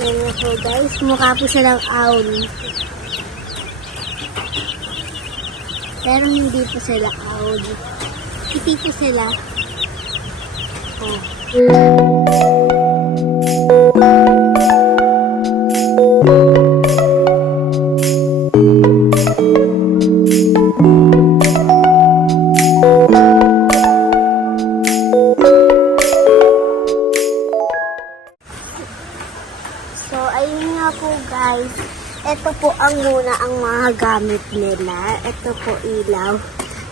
Ayan po guys, mukha po silang owl. Pero hindi po sila owl. Hindi po sila. Oh. So, ayun nga po guys. Ito po ang muna ang mga gamit nila. Ito po ilaw.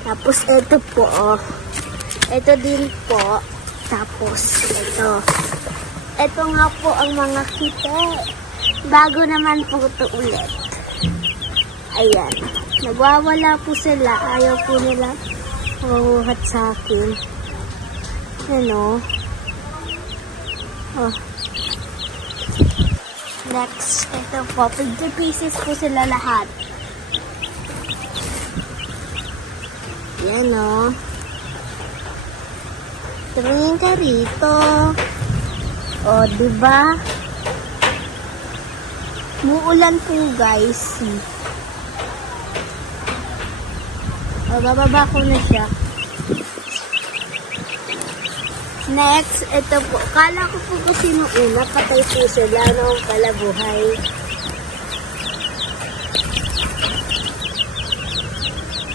Tapos ito po, oh. Ito din po. Tapos ito. Ito nga po ang mga kite. Bago naman po ito ulit. Ayan. Nagwawala po sila. Ayaw po nila mahuhat sa akin. Ano? Oh. Next, ito po. 50 pieces po sila lahat. Yan o. Tumingin ka rito. O, diba? Muulan po guys. O, bababa ko na siya. Next, ito po. Kala ko po kasi nung una, patay po sila nung pala buhay.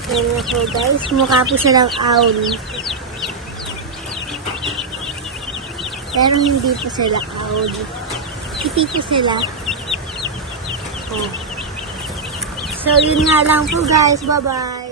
Ayan po guys, mukha po silang owl. Pero hindi po sila owl. Hindi po sila. Oh. So, yun nga lang po guys. Bye-bye.